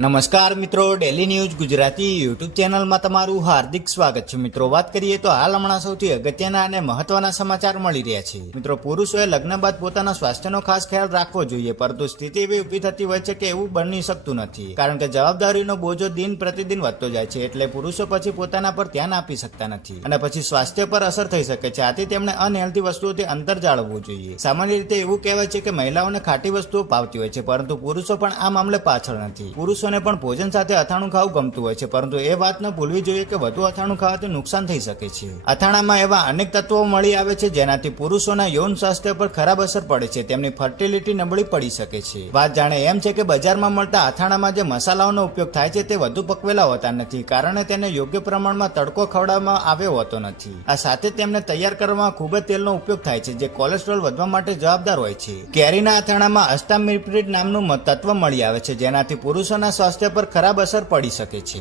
નમસ્કાર મિત્રો, daily news Gujarati YouTube ચેનલમાં તમારું હાર્દિક સ્વાગત છે। મિત્રો, વાત કરીએ તો હાલ હમણાં સૌથી અગત્યના અને મહત્વના સમાચાર મળી રહ્યા છે। મિત્રો, પુરુષોએ લગ્ન બાદ પોતાના સ્વાસ્થ્યનો ખાસ ખ્યાલ રાખવો જોઈએ, પરંતુ સ્થિતિ એવી ઊભી થતી હોય છે કે એવું બની શકતું નથી, કારણ કે જવાબદારીનો બોજો દિન પ્રતિદિન વધતો જાય છે, એટલે પુરુષો પછી પોતાના પર ધ્યાન આપી શકતા નથી અને પછી સ્વાસ્થ્ય પર અસર થઈ શકે છે। આથી તેમણે અનહેલ્ધી વસ્તુઓથી અંતર જાળવવું જોઈએ। સામાન્ય રીતે એવું કહેવાય છે કે મહિલાઓને ખાટી વસ્તુઓ ભાવતી હોય છે, પરંતુ પુરુષો પણ આ મામલે પાછળ નથી। પુરુષો પણ ભોજન સાથે અથાણું ખાવું ગમતું હોય છે, પરંતુ એ વાત ન ભૂલવી જોઈએ કે વધુ અથાણું ખાવાથી નુકસાન થઈ શકે છે। અથાણામાં એવા અનેક તત્વો મળી આવે છે જેનાથી પુરુષોના યૌન સ્વાસ્થ્ય પર ખરાબ અસર પડે છે, તેમની ફર્ટિલિટી નબળી પડી શકે છે। વાત જાણે એમ છે કે બજારમાં મળતા અથાણામાં જે મસાલાઓનો ઉપયોગ થાય છે તે વધુ પકવેલા હોતા નથી, કારણે તેને યોગ્ય પ્રમાણમાં તડકો ખવડાવવામાં આવ્યો હોતો નથી। આ સાથે તેમને તૈયાર કરવામાં ખૂબ જ તેલનો ઉપયોગ થાય છે, જે કોલેસ્ટ્રોલ વધવા માટે જવાબદાર હોય છે। કેરીના અથાણામાં અસ્ટામિપ્રિડ નામનું તત્વ મળી આવે છે, જેનાથી પુરુષોના સ્વાસ્થ્ય પર ખરાબ અસર પડી શકે છે।